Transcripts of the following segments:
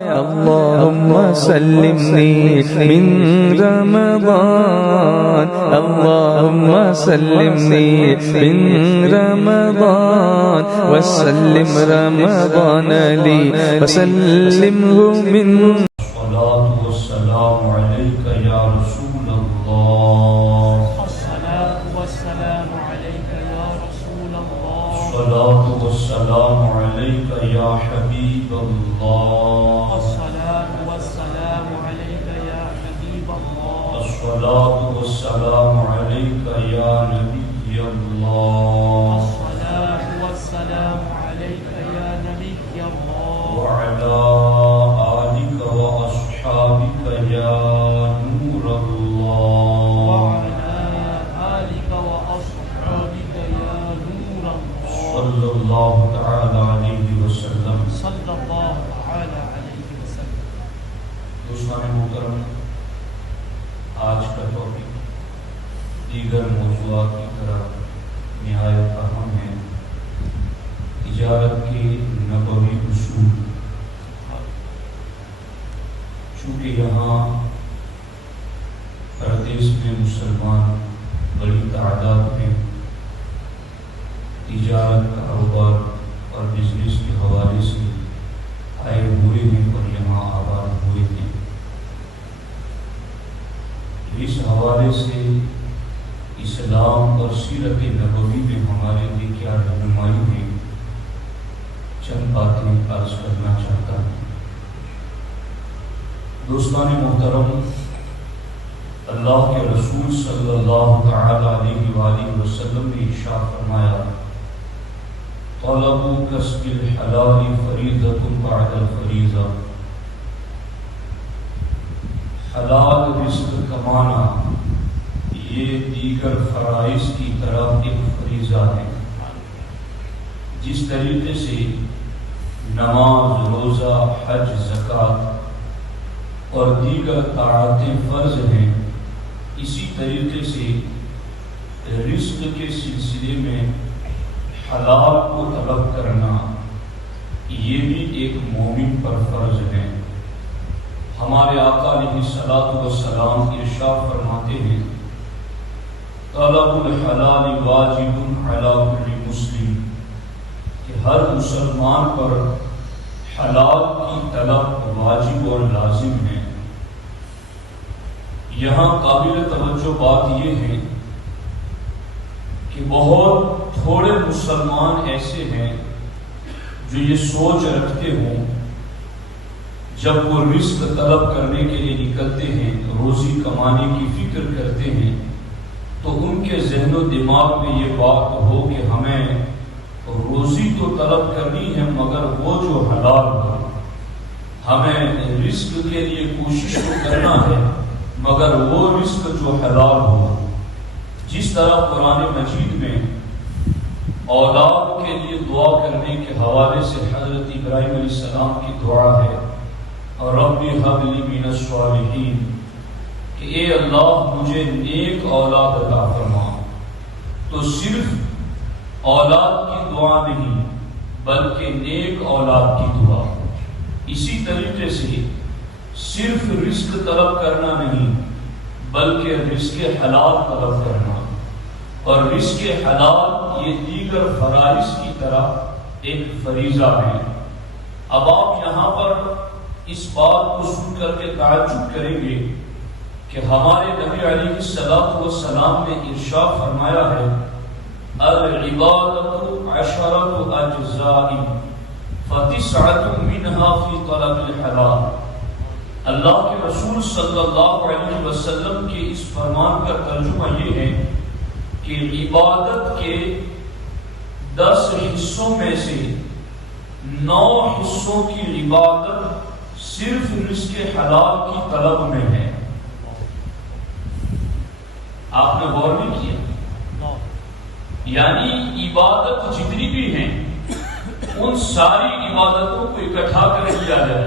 اللهم سلمني من رمضان، اللهم سلمني من رمضان، وسلم رمضان لي وسلمه من. الصلاة والسلام عليك يا رسول الله، الصلاة والسلام عليك يا رسول الله، الصلاة والسلام عليك يا حبيب الله، الصلاة والسلام عليك يا حبيب الله، الصلاة والسلام عليك يا نبي الله، الصلاة والسلام عليك يا نبي الله، وعلى آلك وأصحابك يا نور الله، وعلى آلك وأصحابك يا نور الله، صلى الله تعالى عليه وسلم. صلى الله تعالى عليه وسلم. دوستان محترم، آج کا ٹاپک دیگر موضوعات کی طرح نہایت اہم ہے، تجارت کے نبوی اصول. چونکہ یہاں پردیس میں مسلمان بڑی تعداد میں تجارت، کاروبار اور بزنس کے حوالے سے آئے ہوئے ہیں اور یہاں آباد ہوئے ہیں، اس حوالے سے اسلام اور سیرت نبوی میں ہمارے لیے کیا رہنمائی ہے، چند باتیں عرض کرنا چاہتا ہوں. دوستان محترم، اللہ کے رسول صلی اللہ تعالی علیہ وآلہ وسلم نے ارشاد فرمایا: طلب کسب الحلال فریضۃ بعد الفریضہ. حلال رزق کمانا یہ دیگر فرائض کی طرف ایک فریضہ ہے. جس طریقے سے نماز، روزہ، حج، زکوٰۃ اور دیگر طاعتیں فرض ہیں، اسی طریقے سے رزق کے سلسلے میں حلال کو طلب کرنا یہ بھی ایک مومن پر فرض ہے. ہمارے آقا علیہ الصلوۃ والسلام ارشاد فرماتے ہیں: طلب الحلال واجب علی کل مسلم، کہ ہر مسلمان پر حلال کی طلب واجب اور لازم ہے. یہاں قابل توجہ بات یہ ہے کہ بہت تھوڑے مسلمان ایسے ہیں جو یہ سوچ رکھتے ہوں جب وہ رزق طلب کرنے کے لیے نکلتے ہیں، روزی کمانے کی فکر کرتے ہیں، تو ان کے ذہن و دماغ میں یہ بات ہو کہ ہمیں روزی تو طلب کرنی ہے مگر وہ جو حلال ہو، ہمیں رزق کے لیے کوشش تو کرنا ہے مگر وہ رزق جو حلال ہو. جس طرح قرآن مجید میں اولاد کے لیے دعا کرنے کے حوالے سے حضرت ابراہیم علیہ السلام کی دعا ہے: رب ہب لی من الصالحین، کہ اے اللہ مجھے نیک اولاد عطا فرما. تو صرف اولاد کی دعا نہیں بلکہ نیک اولاد کی دعا. اسی طریقے سے صرف رزق طلب کرنا نہیں بلکہ رزق حلال طلب کرنا، اور رزق حلال یہ دیگر فرائض کی طرح ایک فریضہ ہے. اب آپ یہاں پر اس بات کو سن کر کے تعجب کریں گے کہ ہمارے نبی علیہ الصلوۃ والسلام نے ارشاد فرمایا ہے: العبادۃ عشرۃ اجزاء فتسعۃ منها فی طلب الحلال. اللہ کے رسول صلی اللہ علیہ وسلم کے اس فرمان کا ترجمہ یہ ہے کہ عبادت کے 10 حصوں میں سے 9 حصوں کی عبادت صرف رزق حلال کی طلب میں ہے. آپ نے غور نہیں کیا؟ یعنی عبادت جتنی بھی ہیں ان ساری عبادتوں کو اکٹھا کر لیا جائے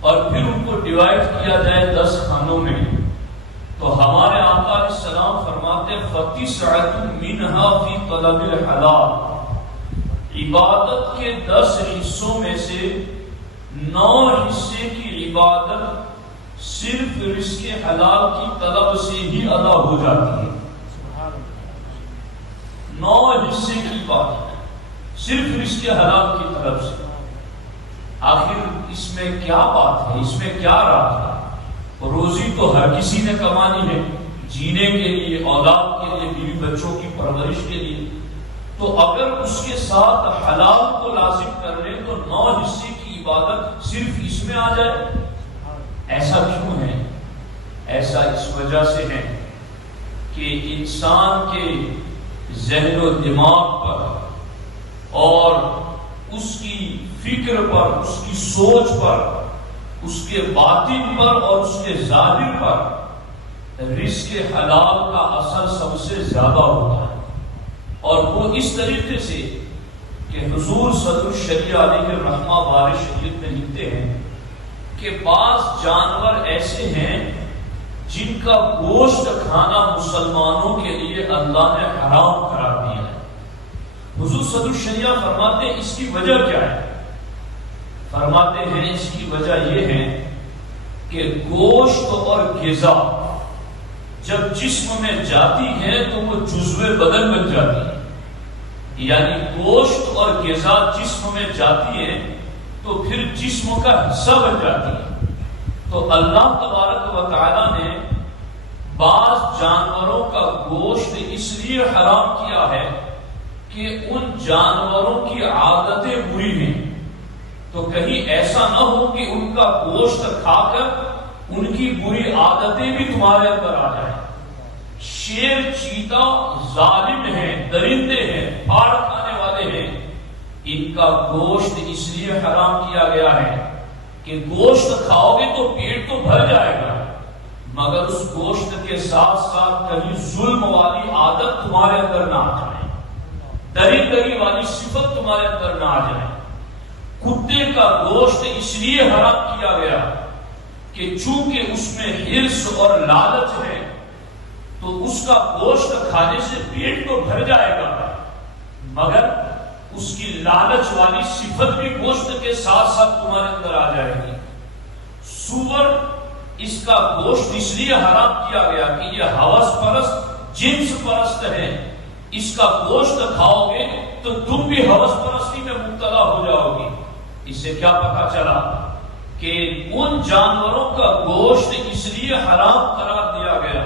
اور پھر ان کو ڈیوائڈ کیا جائے 10 خانوں میں، تو ہمارے آقا علیہ السلام فرماتے فَتِسْعَةٌ مِّنْهَا فِي طَلَبِ الْحَلَالِ. عبادت کے 10 حصوں میں سے 9 حصے کی عبادت صرف رزق حلال کی طلب سے ہی ادا ہو جاتی ہے. 9 حصے کی بات صرف رزق حلال کی طلب سے. آخر اس میں کیا بات ہے، اس میں کیا راز ہے؟ روزی تو ہر کسی نے کمانی ہے، جینے کے لیے، اولاد کے لیے، بیوی بچوں کی پرورش کے لیے. تو اگر اس کے ساتھ حلال کو لازم کر لیں تو 9 حصے کی عبادت صرف اس میں آ جائے. ایسا کیوں ہے؟ ایسا اس وجہ سے ہے کہ انسان کے ذہن و دماغ پر اور اس کی فکر پر، اس کی سوچ پر، اس کے باطن پر اور اس کے ظاہر پر رزق حلال کا اثر سب سے زیادہ ہوتا ہے. اور وہ اس طریقے سے کہ حضور صدر الشریعہ علیہ الرحمہ بار شریعت میں لکھتے ہیں کہ بعض جانور ایسے ہیں جن کا گوشت کھانا مسلمانوں کے لیے اللہ نے حرام قرار دیا ہے. حضور صدر الشریعہ فرماتے ہیں اس کی وجہ کیا ہے؟ فرماتے ہیں اس کی وجہ یہ ہے کہ گوشت اور غذا جب جسم میں جاتی ہے تو وہ جزو بدن بن جاتی ہے. یعنی گوشت اور غذا جسم میں جاتی ہے تو پھر جسم کا حصہ بن جاتی ہے. تو اللہ تبارک و تعالی نے بعض جانوروں کا گوشت اس لیے حرام کیا ہے کہ ان جانوروں کی عادتیں بری ہیں. تو کہیں ایسا نہ ہو کہ ان کا گوشت کھا کر ان کی بری عادتیں بھی تمہارے اندر آ جائیں. شیر چیتا ظالم ہیں، درندے ہیں، پھاڑ کھانے والے ہیں. ان کا گوشت اس لیے حرام کیا گیا ہے کہ گوشت کھاؤ گے تو پیٹ تو بھر جائے گا، مگر اس گوشت کے ساتھ ساتھ کہیں ظلم والی عادت تمہارے اندر نہ آ جائے، درندگی والی صفت تمہارے اندر نہ آ جائے. کتے کا گوشت اس لیے حرام کیا گیا کہ چونکہ اس میں حرص اور لالچ ہے تو اس کا گوشت کھانے سے پیٹ تو بھر جائے گا، مگر اس کی لالچ والی صفت بھی گوشت کے ساتھ ساتھ تمہارے اندر آ جائے گی. سور اس کا گوشت اس لیے حرام کیا گیا کہ یہ ہوس پرست، جنس پرست ہے. اس کا گوشت کھاؤ گے تو تم بھی ہوس پرستی میں مبتلا ہو جاؤ گی. اس سے کیا پتا چلا کہ ان جانوروں کا گوشت اس لیے حرام قرار دیا گیا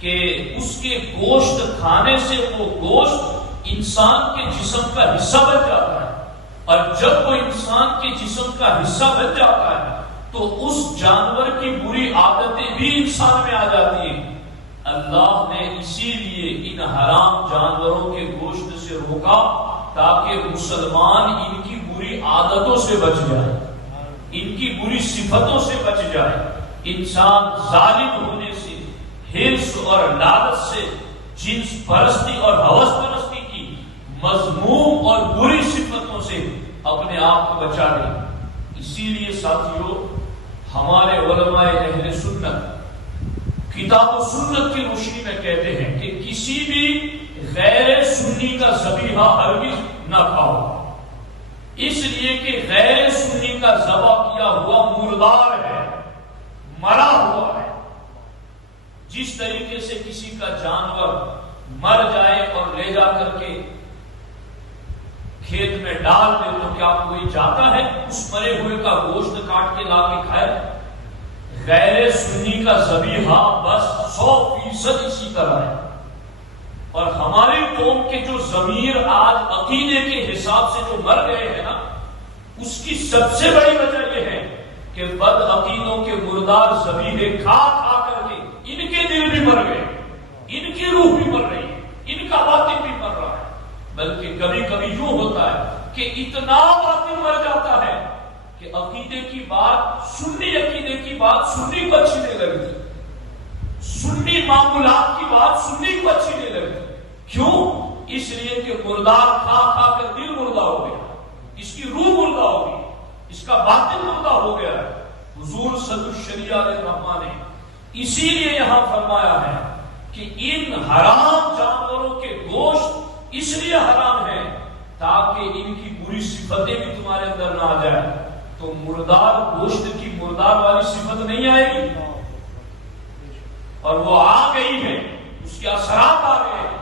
کہ اس کے گوشت کھانے سے وہ گوشت انسان کے جسم کا حصہ بن جاتا ہے، اور جب وہ انسان کے جسم کا حصہ بن جاتا ہے تو اس جانور کی بری عادتیں بھی انسان میں آ جاتی ہیں. اللہ نے اسی لیے ان حرام جانوروں کے گوشت سے روکا تاکہ مسلمان ان کی بری عادتوں سے بچ جائے، ان کی بری صفتوں سے بچ جائے. انسان ظالم ہونے سے، حرص اور لالچ سے، جنس پرستی اور ہوس پرستی کی مذموم اور بری صفتوں سے اپنے آپ کو بچا لے. اسی لیے ساتھیوں، ہمارے علماء اہل سنت کتاب و سنت کی روشنی میں کہتے ہیں کہ کسی بھی غیر سنی کا ذبیحہ ہرگز نہ کھاؤ، اس لیے کہ غیر سنی کا ذبح کیا ہوا مردار ہے، مرا ہوا ہے. جس طریقے سے کسی کا جانور مر جائے اور لے جا کر کے کھیت میں ڈال دے تو کیا کوئی جاتا ہے اس مرے ہوئے کا گوشت کاٹ کے لا کے کھائے؟ غیر سنی کا ذبیحہ بس 100% اسی طرح ہے. اور ہماری قوم کے جو ضمیر آج عقیدے کے حساب سے جو مر گئے ہیں نا، اس کی سب سے بڑی وجہ یہ ہے کہ بد عقیدوں کے مردار ذبیحے کھا کھا کر کے ان کے دل بھی مر گئے، ان کی روح بھی مر رہی ہے، ان کا باطن بھی مر رہا ہے. بلکہ کبھی کبھی یوں ہوتا ہے کہ اتنا باطن مر جاتا ہے کہ عقیدے کی بات، سنی عقیدے کی بات سنی کو اچھی نہیں لگتی، سنی معمولات کی بات سنی کو اچھی نہیں لگتی. کیوں؟ اس لیے کہ مردار کھا کھا کر دل مردہ ہو گیا، اس کی روح مردہ ہو گئی، اس کا باطن مردہ ہو گیا. حضور صدر الشریعہ علیہ الرحمہ نے اسی لیے یہاں فرمایا ہے کہ ان حرام جانوروں کے گوشت اس لیے حرام ہے تاکہ ان کی بری صفتیں بھی تمہارے اندر نہ آ جائے. تو مردار گوشت کی مردار والی صفت نہیں آئے گی، اور وہ آ گئی ہے، اس کے اثرات آ گئے ہیں۔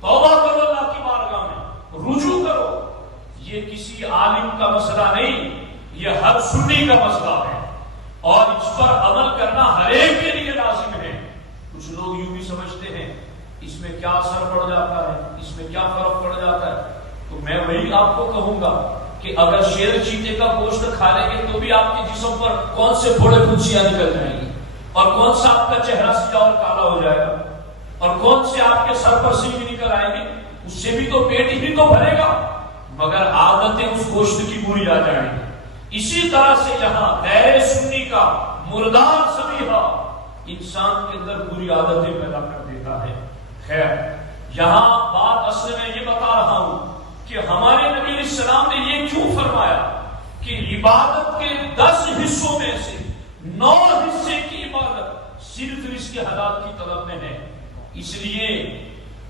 توبہ کرو اللہ کی بارگاہ میں، رجوع کرو۔ یہ کسی عالم کا مسئلہ نہیں، یہ ہر سنی کا مسئلہ ہے، اور اس پر عمل کرنا ہر ایک کے لیے لازم ہے۔ کچھ لوگ یوں بھی سمجھتے ہیں اس میں کیا اثر پڑ جاتا ہے، اس میں کیا فرق پڑ جاتا ہے، تو میں وہی آپ کو کہوں گا کہ اگر شیر چیتے کا گوشت کھا لیں گے تو بھی آپ کے جسم پر کون سے بڑے پھنسیاں نکل جائیں گی، اور کون سا آپ کا چہرہ سیاہ اور کالا ہو جائے گا، اور کون سے آپ کے سر پر سینگ نکل آئیں گے، اس سے بھی تو پیٹ ہی تو بھرے گا، مگر عادتیں اس گوشت کی بری آ جائیں گی۔ اسی طرح سے یہاں غیر سنی کا مردار سبیحہ انسان کے اندر بری عادتیں پیدا کر دیتا ہے۔ خیر، یہاں بات اصل میں یہ بتا رہا ہوں کہ ہمارے نبی علیہ السلام نے یہ کیوں فرمایا کہ عبادت کے 10 حصوں میں سے 9 حصے کی عبادت صرف رزق حلال کی طلب میں ہے، اس لیے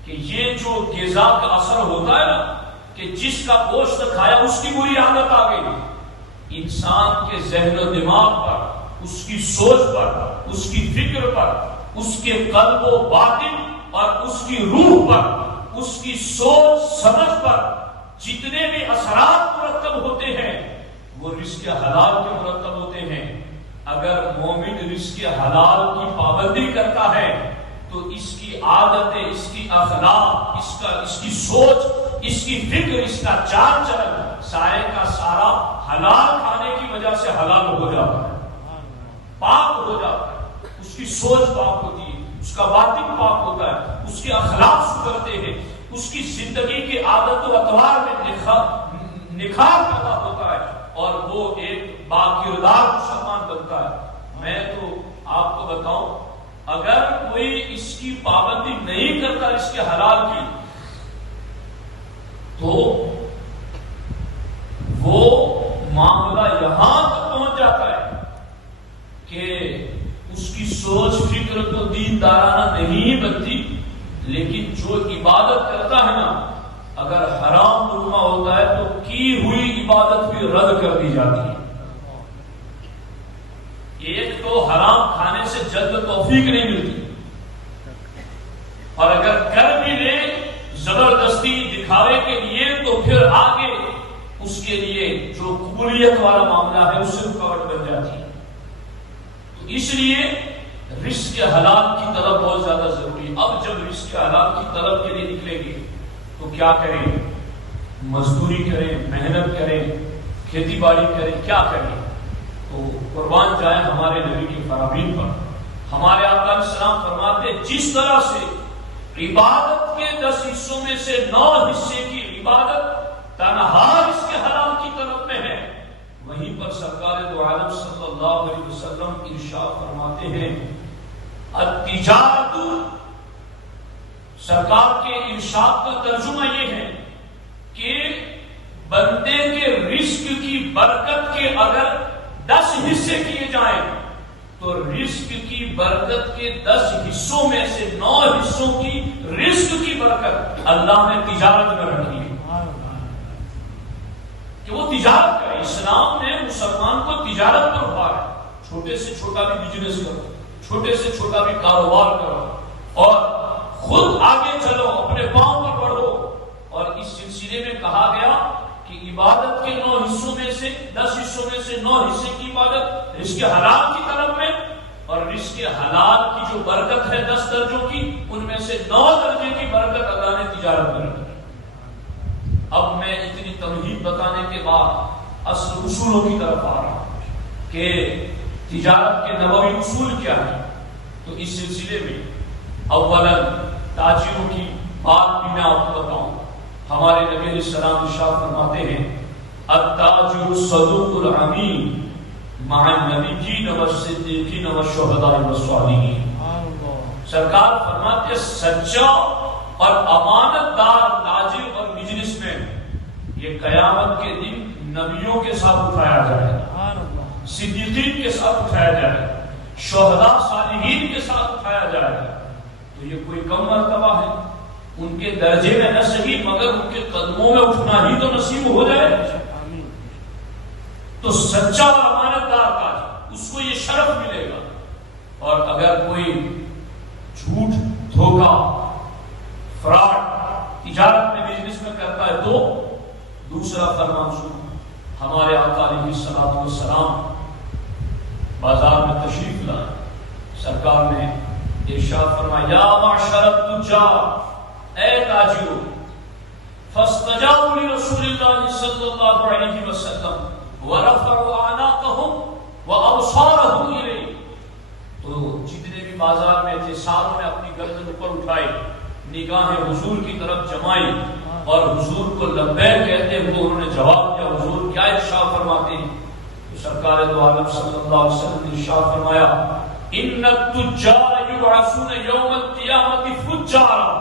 کہ یہ جو غذا کا اثر ہوتا ہے نا، کہ جس کا گوشت کھایا اس کی بری عادت آ گئی، انسان کے ذہن و دماغ پر، اس کی سوچ پر، اس کی فکر پر، اس کے قلب و باطن اور اس کی روح پر، اس کی سوچ سمجھ پر جتنے بھی اثرات مرتب ہوتے ہیں وہ رزق حلال کے مرتب ہوتے ہیں۔ اگر مومن رزق حلال کی پابندی کرتا ہے تو اس کی عادتیں، اس کی اخلاق، اس کی سوچ، اس کی فکر، اس کا چال چلن سارے کا سارا حلال کھانے کی وجہ سے حلال ہو جاتا ہے، پاک ہو جاتا ہے، اس کی سوچ پاک ہوتی ہے، اس کا باطن پاک ہوتا ہے، اس کے اخلاق سدھرتے ہیں، اس کی زندگی کی عادت و اطوار میں نکھار پیدا ہوتا ہے، اور وہ ایک باکردار مسلمان بنتا ہے۔ میں تو آپ کو بتاؤں، اگر کوئی اس کی پابندی نہیں کرتا اس کے حلال کی، تو وہ معاملہ یہاں تک پہنچ جاتا ہے کہ اس کی سوچ فکر تو دین دارانہ نہیں بنتی، لیکن جو عبادت کرتا ہے نا، اگر حرام لقمہ ہوتا ہے تو کی ہوئی عبادت بھی رد کر دی جاتی ہے۔ ایک تو حرام کھانے سے جلد توفیق نہیں ملتی، اور اگر کر بھی لے زبردستی دکھاوے کے لیے تو پھر آگے اس کے لیے جو قبولیت والا معاملہ ہے اس سے رکاوٹ بن جاتی ہے۔ تو اس لیے رزق حلال کی طلب بہت زیادہ ضروری ہے۔ اب جب رزق حلال کی طلب کے لیے نکلیں گے تو کیا کریں؟ مزدوری کریں، محنت کریں، کھیتی باڑی کریں، کیا کریں؟ تو قربان جائیں ہمارے نبی کی فرامین پر۔ ہمارے آقا علیہ السلام فرماتے جس طرح سے عبادت کے 10 حصوں میں سے 9 حصے کی عبادت تنہا رزق حلال کی طلب میں ہے، وہیں پر سرکار دو عالم صلی اللہ علیہ وسلم ارشاد فرماتے ہیں التجارت، سرکار کے ارشاد کا ترجمہ یہ ہے کہ بندے کے رزق کی برکت کے اگر 10 حصے کیے جائیں تو رزق کی برکت کے 10 حصوں میں سے 9 حصوں کی رزق کی برکت اللہ نے تجارت میں رکھی ہے کہ وہ تجارت کرے۔ اسلام نے مسلمان کو تجارت پر اٹھایا ہے، چھوٹے سے چھوٹا بھی بزنس کرو، چھوٹے سے چھوٹا بھی کاروبار کرو، اور خود آگے چلو، اپنے پاؤں پر بڑھو۔ اور اس سلسلے میں کہا گیا کہ عبادت کے 9 حصوں میں سے 10 حصوں میں سے 9 حصے کی عبادت رزق حلال کی طلب میں، اور رزق حلال کی جو برکت ہے 10 درجوں کی، ان میں سے 9 درجے کی برکت اللہ نے تجارت میں رکھی۔ اب میں اتنی تمہید بتانے کے بعد اصل اصولوں کی طرف آ رہا ہوں کہ تجارت کے نبوی اصول کیا ہے۔ تو اس سلسلے میں اولا تاجروں کی بات بھی میں آپ کو بتاؤں۔ ہمارے نبی علیہ السلام ارشاد فرماتے ہیں التاجر الصدوق الامین مع النبیین والصدیقین والشہداء والصالحین۔ سرکار فرماتے ہیں سچا اور امانت دار تاجر اور بزنس مین یہ قیامت کے دن نبیوں کے ساتھ اٹھایا جائے گا، صدیقین کے ساتھ اٹھایا جائے گا، شہداء صالحین کے ساتھ اٹھایا جائے گا۔ تو یہ کوئی کم مرتبہ ہے؟ ان کے درجے میں نہ صحیح مگر ان کے قدموں میں اٹھنا ہی تو نصیب ہو جائے۔ تو سچا اور امانت دار تاجر اس کو یہ شرف ملے گا. اور اگر کوئی جھوٹ دھوکہ فراڈ تجارت میں بزنس میں کرتا ہے تو دوسرا فرمان سنو. ہمارے آقا علیہ الصلوۃ والسلام بازار میں تشریف لائے. سرکار نے ارشاد فرمایا یا معشر التجار اے تاجروں فاستجابوا لرسول اللہ صلی اللہ علیہ وسلم ورفعوا اعناقهم وابصارهم الیہ. تو جتنے بھی بازار میں تھے ساروں نے اپنی گردن اوپر اٹھائی, نگاہیں حضور کی طرف جمائی اور حضور کو لبیک کہتے ہوئے انہوں نے جواب دیا حضور کیا ارشاد فرماتے ہیں. تو سرکار دو عالم صلی اللہ علیہ وسلم نے ارشاد فرمایا ان التجار یبعثون یوم القیامت فجارا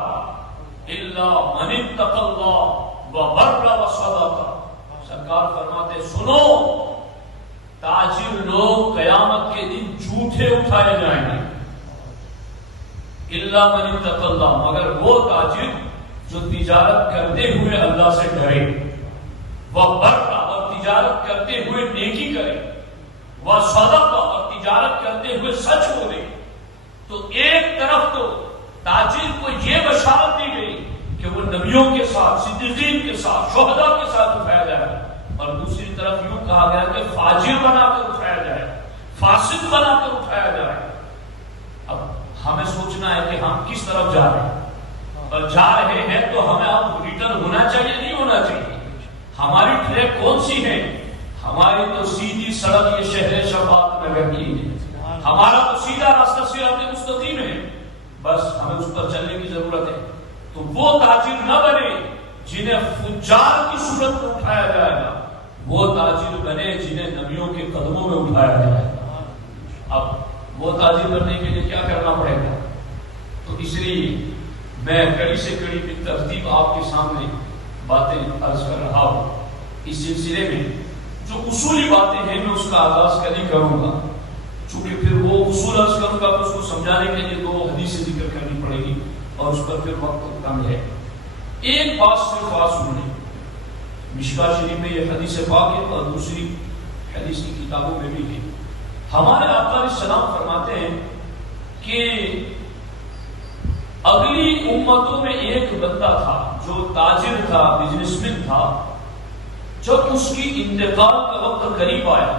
الا من اتقى اللہ وبر وصدق. سرکار فرماتے سنو تاجر لوگ قیامت کے دن جھوٹے اٹھائے جائیں گے الا من اتقى اللہ, مگر وہ تاجر جو تجارت کرتے ہوئے اللہ سے ڈرے, وبر اور تجارت کرتے ہوئے نیکی کرے, وصدق اور تجارت کرتے ہوئے سچ بولے. تو ایک طرف تو تاجر کو یہ بشارت دی گئی کہ وہ نبیوں کے ساتھ صدیقین کے ساتھ شہداء کے ساتھ اٹھایا جائے, اور دوسری طرف یوں کہا گیا کہ فاجر بنا کر اٹھایا جائے, فاسق بنا کر اٹھایا جائے. اب ہمیں سوچنا ہے کہ ہم کس طرف جا رہے ہیں, اور جا رہے ہیں تو ہمیں اب ریٹرن ہونا چاہیے نہیں ہونا چاہیے. ہماری ٹریک کون سی ہے؟ ہماری تو سیدھی سڑک یہ شہر شفاعت نگر کی ہے. ہمارا تو سیدھا راستہ صراط مستقیم ہے, بس ہمیں اس پر چلنے کی ضرورت ہے. تو وہ تاجر نہ بنے جنہیں فجار کی صورت میں اٹھایا جائے گا, وہ تاجر بنے جنہیں نبیوں کے قدموں میں اٹھایا جائے گا. اب وہ تاجر بننے کے لیے کیا کرنا پڑے گا؟ تو اس لیے میں کڑی سے کڑی کی ترتیب آپ کے سامنے باتیں عرض کر رہا ہوں. اس سلسلے میں جو اصولی باتیں ہیں میں اس کا آغاز کل ہی کروں گا, چونکہ پھر وہ اصول عرض کروں گا تو اس کو سمجھانے کے لیے 2 حدیثیں ذکر کرنی پڑے گی اور اس پر پھر وقت کم ہے. ایک بات صرف بات سنیں, مشکا شریف میں یہ حدیث پاک ہے اور دوسری حدیث کی کتابوں میں بھی ہے. ہمارے آقا علیہ السلام فرماتے ہیں کہ اگلی امتوں میں ایک بندہ تھا جو تاجر تھا, بزنس مین تھا. جب اس کی انتقال کا وقت قریب آیا,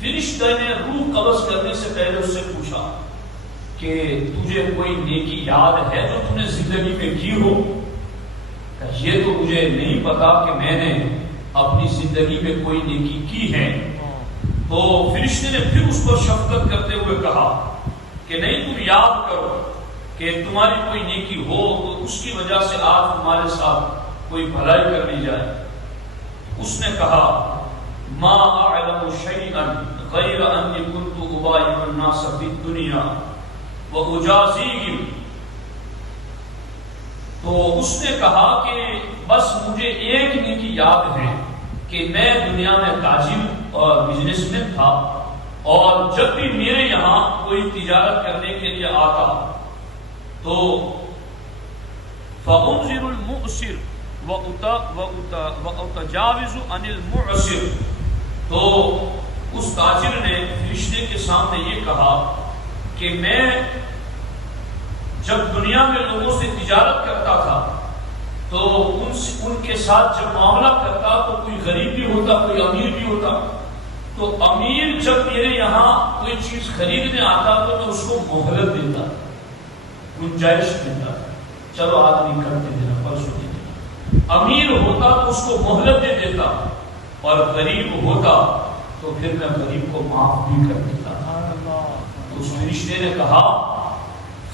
فرشتے نے روح قبض کرنے سے پہلے اس سے پوچھا کہ تجھے کوئی نیکی یاد ہے جو تم نے زندگی میں کی ہو؟ یہ تو مجھے نہیں پتا کہ میں نے اپنی زندگی میں کوئی نیکی کی ہے. تو فرشتے نے پھر اس پر شفقت کرتے ہوئے کہا کہ نہیں, تم یاد کرو کہ تمہاری کوئی نیکی ہو تو اس کی وجہ سے آج تمہارے ساتھ کوئی بھلائی کر لی جائے. اس نے کہا ما اعلم شیئا غیر انی کنت ابایع الناس فی الدنیا واجازیہم. تو اس نے کہا کہ بس مجھے ایک نیکی یاد ہے کہ میں دنیا میں تاجر اور بزنس مین تھا, اور جب بھی میرے یہاں کوئی تجارت کرنے کے لیے آتا تو فانظر المؤسر واتجاوز عن المعسر. تو اس تاجر نے فرشتے کے سامنے یہ کہا کہ میں جب دنیا میں لوگوں سے تجارت کرتا تھا تو ان کے ساتھ جب معاملہ کرتا تو کوئی غریب بھی ہوتا, کوئی امیر بھی ہوتا. تو امیر جب میرے یہاں کوئی چیز خریدنے آتا تو میں اس کو مہلت دیتا, گنجائش دیتا, چلو آدمی کرتے دینا پرسوں دینا. امیر ہوتا تو اس کو مہلت دے دیتا, اور غریب ہوتا تو پھر میں غریب کو معاف بھی کر دیتا. تو اس فرشتے نے کہا,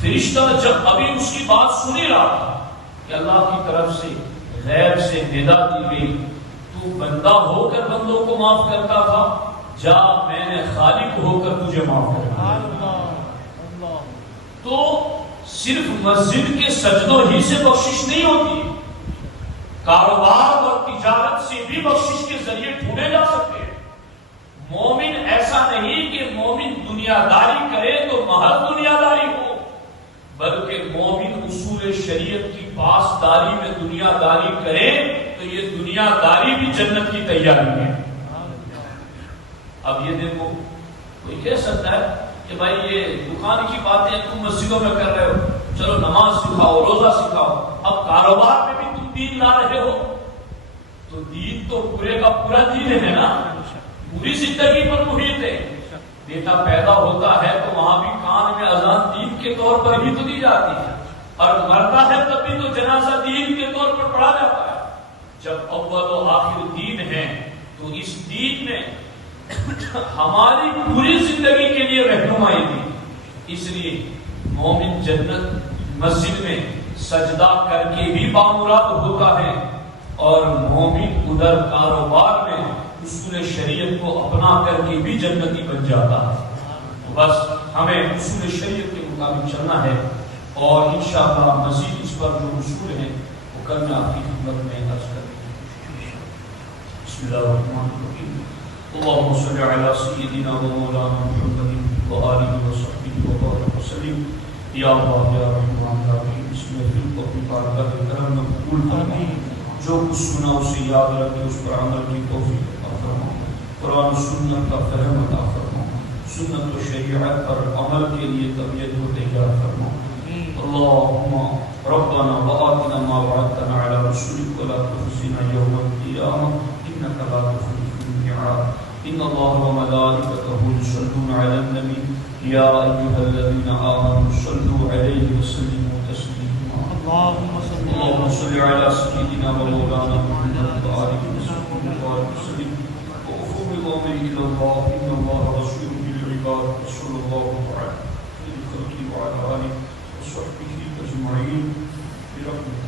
فرشتہ جب ابھی اس کی بات سنی رہا تھا کہ اللہ کی طرف سے غیب سے ندا دی گئی, تو بندہ ہو کر بندوں کو معاف کرتا تھا, جا میں نے خالق ہو کر تجھے معاف کرتا. تو صرف مسجد کے سجدوں ہی سے بخشش نہیں ہوتی, کاروبار اور تجارت سے بھی بخشش کے ذریعے ڈھونڈے جا سکتے ہیں. مومن ایسا نہیں کہ مومن دنیا داری کرے تو محض دنیا داری ہو, بلکہ مومن اصول شریعت کی پاسداری میں دنیا داری کرے تو یہ دنیا داری بھی جنت کی تیاری ہے. اب یہ دیکھو کوئی کہہ سکتا ہے کہ بھائی یہ دکان کی باتیں تم مسجدوں میں کر رہے ہو، چلو نماز سکھاؤ، روزہ سکھاؤ، اب کاروبار میں بھی تم دین لا رہے ہو، تو دین تو پورے کا پورا دین ہے نا، پوری زندگی پر محیط ہے۔ بیٹا پیدا ہوتا ہے تو وہاں بھی کان میں اذان دین کے طور پر ہی تو دی جاتی ہے، اور مرتا ہے تب بھی تو جنازہ دین کے طور پر پڑھا جاتا ہے۔ جب اول و آخر دین ہے تو اس دین میں ہماری پوری زندگی کے لیے رہنمائی دی۔ اس لیے مومن جنت مسجد میں سجدہ کر کے بھی بامراد ہوتا ہے، اور مومن ادھر کاروبار میں اصول شریعت کو اپنا کر کے بھی جنتی بن جاتا ہے۔ بس ہمیں اصول شریعت کے مطابق چلنا ہے، اور انشاءاللہ مزید اس پر جو اصول ہیں وہ کل میں آپ کی خدمت میں عرض کریں گے۔ بسم اللہ الرحمن الرحیم۔ اللهم صل على سيدنا ومولانا محمد وآله وصحبه وبارك وسلم۔ یا اللہ یا رحمان یا رحیم، اس میں دل کو اپنی بارگاہ کرم میں قبول فرما، جو کچھ سنا اسے یاد رکھے، اس پر عمل کی توفیق عطا فرما، قرآن و سنت کا فہم عطا فرما، سنت و شریعت پر عمل کے لیے طبیعت کو تیار فرما۔ اللهم ربنا وآتنا ما وعدتنا على رسولك ولا تخزنا يوم القيامة إنك لا تخلف الميعاد۔ إن الله وملائكته يصلون على النبي يا أيها الذين آمنوا صلوا عليه وسلموا تسليما۔ اللهم صل على سيدنا ومولانا محمد وآله وصحبه وسلم وأفوض أمري إلى الله إن الله بصير بالعباد صلى الله عليه وسلم وعلى آله وصحبه أجمعين برحمته۔